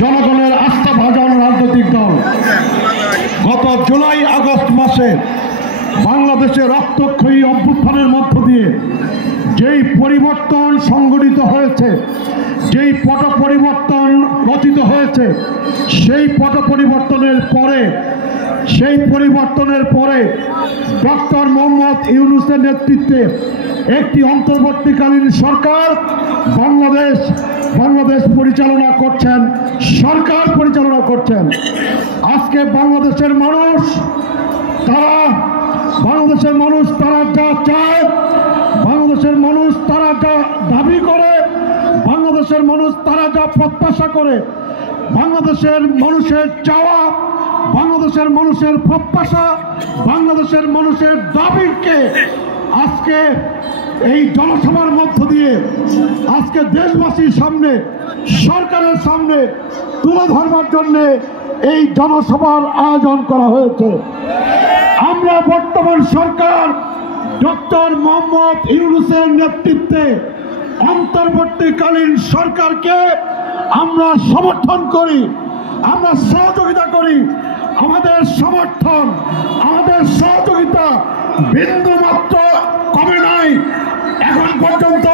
জনগণের আস্থা ভাজন রাজনৈতিক দল গত জুলাই আগস্ট মাসে বাংলাদেশে রক্তক্ষয়ী অভ্যুত্থানের মধ্য দিয়ে যেই পরিবর্তন সংঘটিত হয়েছে, যেই পট পরিবর্তন রচিত হয়েছে, সেই পট পরিবর্তনের পরে ডক্টর মোহাম্মদ ইউনূসের নেতৃত্বে একটি অন্তর্বর্তীকালীন সরকার বাংলাদেশ পরিচালনা করছেন, সরকার পরিচালনা করছেন। আজকে বাংলাদেশের মানুষ তারা যা চায়, বাংলাদেশের মানুষ তারা যা দাবি করে, বাংলাদেশের মানুষ তারা যা প্রত্যাশা করে, বাংলাদেশের মানুষের চাওয়া, বাংলাদেশের মানুষের প্রত্যাশা, বাংলাদেশের মানুষের দাবিকে আজকে এই জনসভার মধ্য দিয়ে আজকে দেশবাসীর সামনে, সরকারের সামনে তুলে ধরবার জন্য এই জনসভার আয়োজন করা হয়েছে। আমরা বর্তমান সরকার ডক্টর মোহাম্মদ ইউনূসের নেতৃত্বে অন্তর্বর্তীকালীন সরকারকে আমরা সমর্থন করি, আমরা সহযোগিতা করি। আমাদের সমর্থন, আমাদের সহযোগিতা বিন্দুমাত্র কমে নাই। এখন পর্যন্ত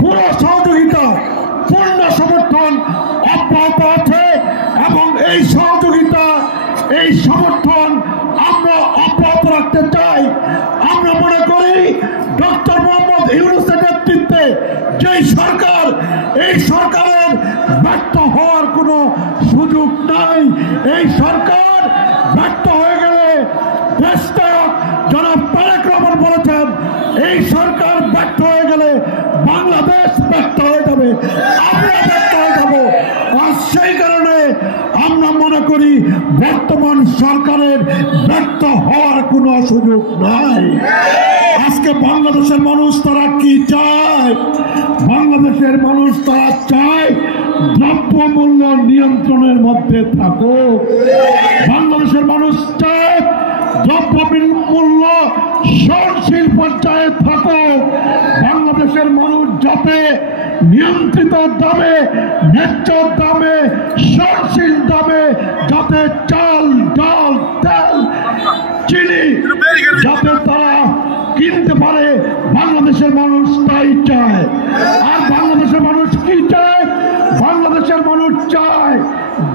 পুরো সহযোগিতা, পূর্ণ সমর্থন অব্যাহত আছে এবং এই সহযোগিতা, এই সমর্থন আমরা অব্যাহত রাখতে চাই। আমরা মনে করি ডক্টর মোহাম্মদ ইউনূসের নেতৃত্বে যেই সরকার, এই সরকারের ব্যর্থ হওয়ার কোনো সুযোগ নাই। এই সরকার ব্যর্থ হয়ে গেলে, দেশনায়ক জনাব তারেক রহমান বলেছেন, এই সরকার ব্যর্থ হয়ে গেলে বাংলাদেশ ব্যর্থ হয়ে যাবে, আমরা ব্যর্থ হয়ে যাব। আর সেই কারণে আমরা মনে করি বর্তমান সরকারের ব্যর্থ হওয়ার কোনো সুযোগ নাই। আজকে বাংলাদেশের মানুষ তারা কি চায়? বাংলাদেশের মানুষ তারা চায় দ্রব্যমূল্য নিয়ন্ত্রণের মধ্যে থাকুক। বাংলাদেশের মানুষ চায় দ্রব্যমূল্য সহনশীল পর্যায়ে থাকুক। বাংলাদেশের মানুষ যাতে নিয়ন্ত্রিত দামে, ন্যায্য দামে, সহনশীল দামে যাতে চাল, ডাল, তেল, চিনি যাতে তারা কিনতে পারে, বাংলাদেশের মানুষ তাই চায়। আর বাংলাদেশের মানুষ কি চায়? বাংলাদেশের মানুষ চায়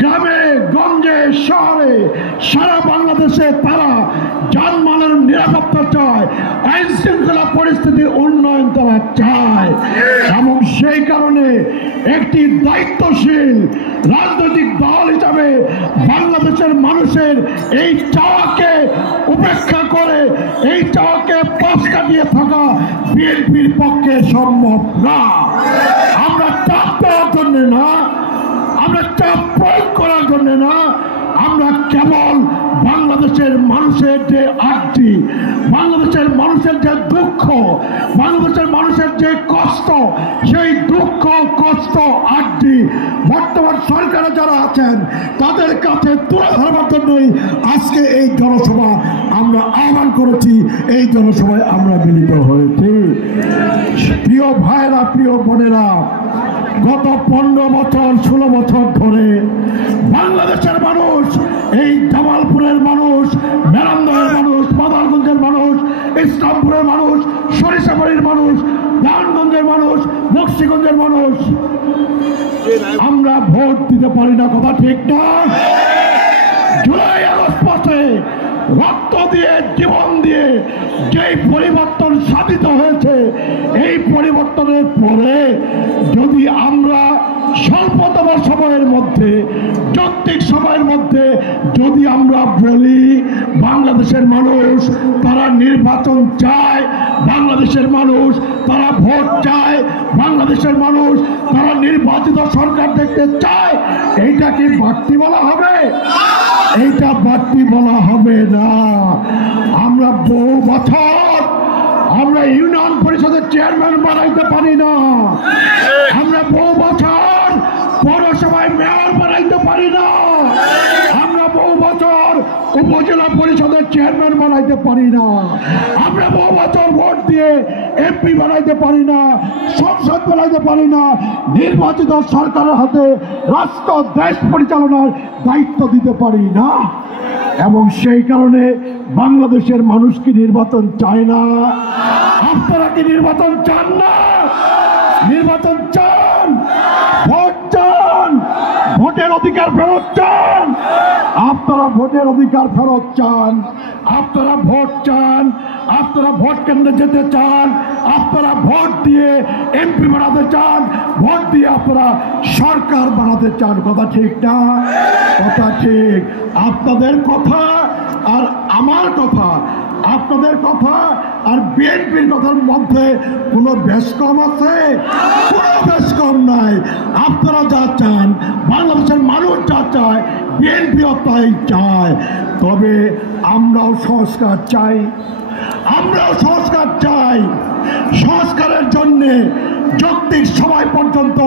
গ্রামে, গঞ্জে, শহরে, সারা বাংলাদেশে তারা যানবাহনের নিরাপত্তা চায়, আইন শৃঙ্খলা পরিস্থিতির উন্নয়ন তারা চায়। এবং সেই কারণে একটি দায়িত্বশীল রাজনৈতিক দল হিসাবে বাংলাদেশের মানুষের এই চাওয়াকে উপেক্ষা করে, এই চাওয়াকে পাশ কাটিয়ে থাকা বিএনপির পক্ষে সম্ভব না। আমরা চাপ দেওয়ার জন্য না, আমরা চাপ প্রয়োগ করার জন্য না, আমরা কেবল বাংলাদেশের মানুষের যে আর্জি, বাংলাদেশের মানুষের যে দুঃখ, বাংলাদেশের মানুষের যে কষ্ট, সেই দুঃখ, কষ্ট, আর্জি বর্তমান সরকারে যারা আছেন তাদের কাছে তুলে ধরবার জন্যই আজকে এই জনসভা আমরা আহ্বান করেছি। এই জনসভায় আমরা মিলিত হয়েছি। প্রিয় ভাইরা, প্রিয় বোনেরা, গত 15 বছর 16 বছর ধরে বাংলাদেশের মানুষ, এই জামালপুরের মানুষ, মেরান্দহের মানুষ, মাদারগঞ্জের মানুষ, ইসলামপুরের মানুষ, সরিষাবাড়ির মানুষ, নারায়ণগঞ্জের মানুষ, বক্সিগঞ্জের মানুষ, আমরা ভোট দিতে পারি না, কথা ঠিক না? জুলাই আগস্ট মাসে রক্ত দিয়ে, জীবন দিয়ে যেই পরিবর্তন সাধিত হয়েছে, এই পরিবর্তনের পরে যদি আমরা স্বল্পতম সময়ের মধ্যে, যৌক্তিক সময়ের মধ্যে যদি আমরা বলি বাংলাদেশের মানুষ তারা নির্বাচন চায়, বাংলাদেশের মানুষ তারা ভোট চায়, বাংলাদেশের মানুষ তারা নির্বাচিত সরকার দেখতে চায়, এইটা কি বাড়তি বলা হবে? এইটা বাড়তি বলা হবে না। আমরা বহু বছর আমরা ইউনিয়ন পরিষদের চেয়ারম্যান বানাইতে পারি না, আমরা বহু বছর পৌরসভায় মেয়র বানাইতে পারি না, আমরা বহু বছর বছর উপজেলা পরিষদের চেয়ারম্যান বানাইতে পারি না, আমরা বহু বছর ভোট দিয়ে এমপি বানাইতে পারি না, সংসদ বানাইতে পারি না, নির্বাচিত সরকারের হাতে রাষ্ট্র দেশ পরিচালনার দায়িত্ব দিতে পারি না। এবং সেই কারণে বাংলাদেশের মানুষ কি নির্বাচন চায় না? আপনারা কি নির্বাচন চান না? নির্বাচন চান? ভোট চান? ভোটের অধিকার ফেরত চান? আপনারা ভোটের অধিকার ফেরত চান, আপনারা ভোট চান, আপনারা ভোট কেন্দ্রে যেতে চান, আপনারা ভোট দিয়ে এমপি বানাতে চান, ভোট দিয়ে আপনারা সরকার বানাতে চান। কথা ঠিক না? কথা ঠিক। আপনাদের কথা আর আমার কথা, আপনাদের কথা আর বিএনপির কথার মধ্যে কোনো বেশ কম আছে? কোনো বেশ কম নাই। আপনারা যা চান, বাংলাদেশের মানুষ যা চায়, বিএনপিও তাই চায়। তবে আমরাও সংস্কার চাই, আমরাও সংস্কার চাই। সংস্কারের জন্যে যৌক্তিক সময় পর্যন্ত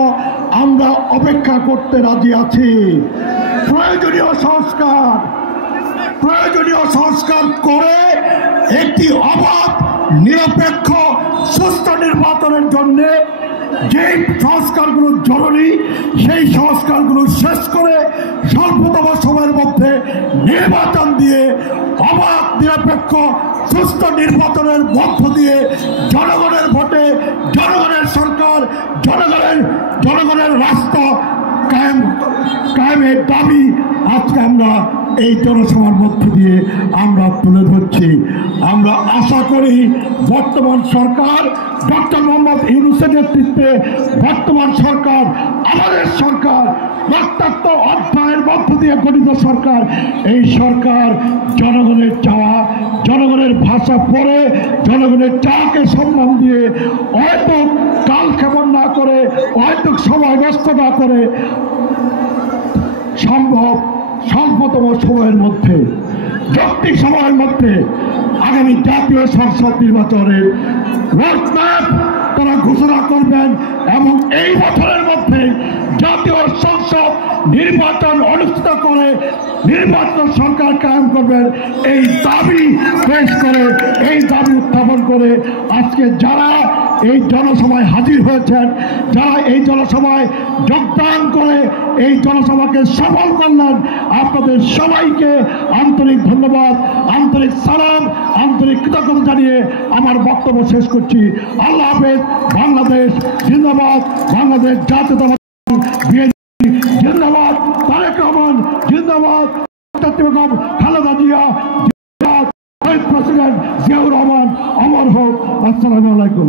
আমরা অপেক্ষা করতে রাজি আছি। প্রয়োজনীয় সংস্কার করে একটি অবাধ, নিরপেক্ষ, সুস্থ নির্বাচনের জন্য যে সংস্কারগুলো জরুরি, সেই সংস্কারগুলো শেষ করে স্বল্পতম সময়ের মধ্যে নির্বাচন দিয়ে অবাধ, নিরপেক্ষ, সুস্থ নির্বাচনের মধ্য দিয়ে জনগণের ভোটে জনগণের সরকার, জনগণের রাষ্ট্র কায়েমের দাবি আজকে আমরা এই জনসভার মধ্য দিয়ে আমরা তুলে ধরছি। আমরা আশা করি বর্তমান সরকার, ডক্টর মোহাম্মদ ইউনূসের নেতৃত্বে বর্তমান সরকার, আমাদের সরকার, রক্তাক্ত অধ্যায়ের মধ্য দিয়ে গঠিত সরকার, এই সরকার জনগণের চাওয়া, জনগণের ভাষা পড়ে, জনগণের চাওয়াকে সম্মান দিয়ে, হয়তো কালক্ষেপণ না করে, হয়তো সময় নষ্ট না করে, সম্ভব স্বল্পতম সময়ের মধ্যে, যৌক্তিক সময়ের মধ্যে আগামী জাতীয় সংসদ নির্বাচনের রোডম্যাপ তারা ঘোষণা করবেন এবং এই বছরের মধ্যে জাতীয় সংসদ নির্বাচন অনুষ্ঠিত করে নির্বাচন সরকার কায়েম করবেন, এই দাবি পেশ করে, এই দাবি উত্থাপন করে আজকে যারা এই জনসভায় হাজির হয়েছেন, যারা এই জনসভায় যোগদান করে এই জনসভাকে সফল করলেন, আপনাদের সবাইকে আন্তরিক ধন্যবাদ, আন্তরিক সালাম, আন্তরিক কৃতজ্ঞতা জানিয়ে আমার বক্তব্য শেষ করছি। আল্লাহ হাফেজ। বাংলাদেশ জিন্দাবাদ, বাংলাদেশ জাতীয়তাবাদী বিএনপি জিন্দাবাদ, তারেক রহমান জিন্দাবাদ, বেগম খালেদা জিয়া জিন্দাবাদ, ভাইস প্রেসিডেন্ট জিয়াউর রহমান অমর হোক। আসসালামু আলাইকুম।